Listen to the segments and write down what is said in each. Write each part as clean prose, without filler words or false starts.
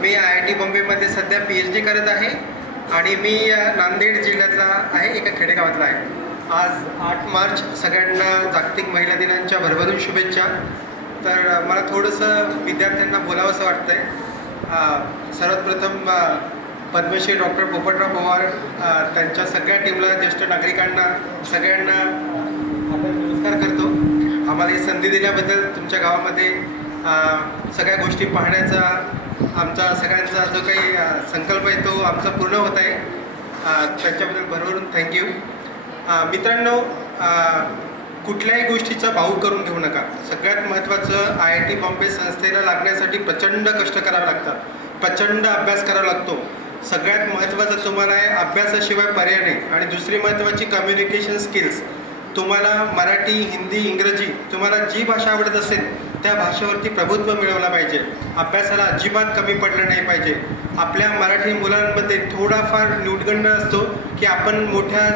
मी IIT बॉम्बेमध्ये सध्या PhD करत आहे आणि मी नांदेड जिल्ह्यातला आहे, एका खेडेगावातला आहे। आज 8 मार्च सगळ्यांना जागतिक महिला दिनाच्या भरभरून शुभेच्छा। तर मला थोडंसं विद्यार्थ्यांना बोलावंसं वाटतंय। सर्वात प्रथम पद्मश्री डॉक्टर पोपटराव पवार त्यांच्या सगळ्या टीमला, ज्येष्ठ नागरिकांना सगळ्यांना नमस्कार करतो। आम्हाला ही संधी दिल्याबद्दल, तुमच्या गावामध्ये सगळ्या गोष्टी पाहण्याचा आमचा सगळ्यांचा जो काही संकल्प आहे तो आमचा पूर्ण होत आहे, त्याच्याबद्दल भरभरून थँक्यू। मित्रांनो, कुठल्याही गोष्टीचा भाऊ करून घेऊ नका। सगळ्यात महत्त्वाचं, IIT बॉम्बे संस्थेला लागण्यासाठी प्रचंड कष्ट करावे लागतात, प्रचंड अभ्यास करावा लागतो। सगळ्यात महत्त्वाचं तुम्हाला आहे, अभ्यासाशिवाय पर्याय नाही। आणि दुसरी महत्त्वाची कम्युनिकेशन स्किल्स। तुम्हाला मराठी, हिंदी, इंग्रजी, तुम्हाला जी भाषा आवडत असेल त्या भाषेवरती प्रभुत्व मिळवलं पाहिजे। अभ्यासाला अजिबात कमी पडलं नाही पाहिजे। आपल्या मराठी मुलांमध्ये थोडाफार न्यूनगंड असतो की आपण मोठ्या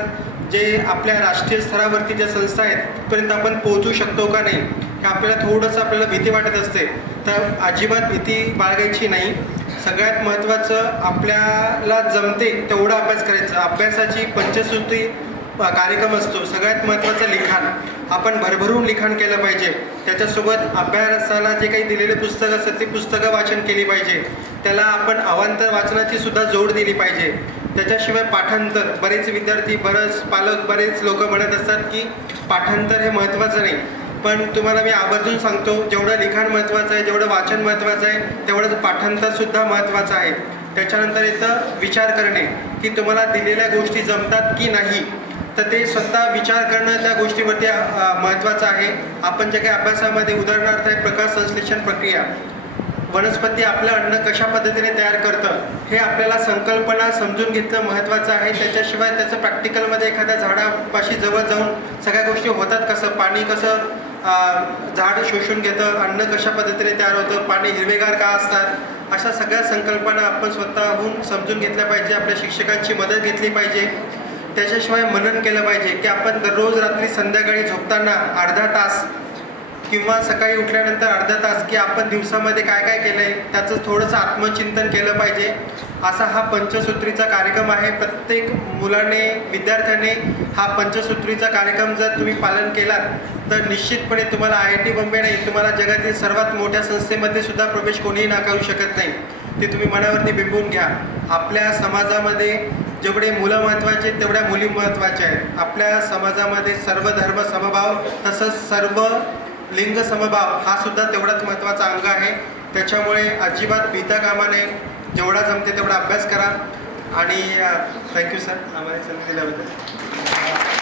जे आपल्या राष्ट्रीय स्तरावरती ज्या संस्था आहेत तिथपर्यंत आपण पोहोचू शकतो का नाही, हे आपल्याला भीती वाटत असते। तर अजिबात भीती बाळगायची नाही। सगळ्यात महत्त्वाचं, आपल्याला जमते तेवढा अभ्यास करायचा। अभ्यासाची पंचसूत्री कार्यक्रम असतो। सगळ्यात महत्त्वाचं लिखाण, आपण भरभरून लिखाण केलं पाहिजे। त्याच्यासोबत अभ्यासाला जे काही दिलेले पुस्तकं असतात ती पुस्तकं वाचन केली पाहिजे। त्याला आपण अवांतर वाचनाची सुद्धा जोड दिली पाहिजे। त्याच्याशिवाय पाठांतर, बरेच विद्यार्थी, बरेच पालक, बरेच लोक म्हणत असतात की पाठांतर हे महत्त्वाचं नाही, पण तुम्हाला मी आवर्जून सांगतो, जेवढं लिखाण महत्त्वाचं आहे, जेवढं वाचन महत्त्वाचं आहे, तेवढंच पाठांतरसुद्धा महत्त्वाचं आहे। त्याच्यानंतर येतं विचार करणे, की तुम्हाला दिलेल्या गोष्टी जमतात की नाही, तर ते स्वतः विचार करणं त्या गोष्टीवरती महत्त्वाचं आहे। आपण जे काही अभ्यासामध्ये, उदाहरणार्थ आहे प्रकाश संश्लेषण प्रक्रिया, वनस्पती आपलं अन्न कशा पद्धतीने तयार करतं हे आपल्याला संकल्पना समजून घेतलं महत्त्वाचं आहे। त्याच्याशिवाय त्याचं प्रॅक्टिकलमध्ये एखाद्या झाडापाशी जवळ जाऊन सगळ्या गोष्टी होतात कसं, पाणी कसं झाड शोषून घेतं, अन्न कशा पद्धतीने तयार होतं, पाणी हिरवेगार का असतात, अशा सगळ्या संकल्पना आपण स्वतःहून समजून घेतल्या पाहिजे। आपल्या शिक्षकांची मदत घेतली पाहिजे। त्याच्याशिवाय मनन केलं पाहिजे की आपण दररोज रात्री संध्याकाळी झोपताना अर्धा तास किंवा सकाळी उठल्यानंतर अर्धा तास, की आपण दिवसामध्ये काय काय केलं आहे त्याचं थोडंसं आत्मचिंतन केलं पाहिजे। असा हा पंचसूत्रीचा कार्यक्रम आहे। प्रत्येक मुलाने, विद्यार्थ्याने हा पंचसूत्रीचा कार्यक्रम जर तुम्ही पालन केलात तर निश्चितपणे तुम्हाला IIT बॉम्बे नाही, तुम्हाला जगातील सर्वात मोठ्या संस्थेमध्ये सुद्धा प्रवेश कोणीही नाकारू शकत नाही। ते तुम्ही मनावरती बिंबवून घ्या। आपल्या समाजामध्ये जेवढे मुलं महत्त्वाचे तेवढ्या मुली महत्त्वाच्या आहेत। आपल्या समाजामध्ये सर्व धर्म समभाव, तसंच सर्व लिंग समभाव हा सुद्धा तेवढाच महत्त्वाचा अंग आहे। त्याच्यामुळे अजिबात भीता कामा नये, जेवढा जमते तेवढा अभ्यास करा। आणि थँक्यू सर, आम्हाला संधी दिल्याबद्दल।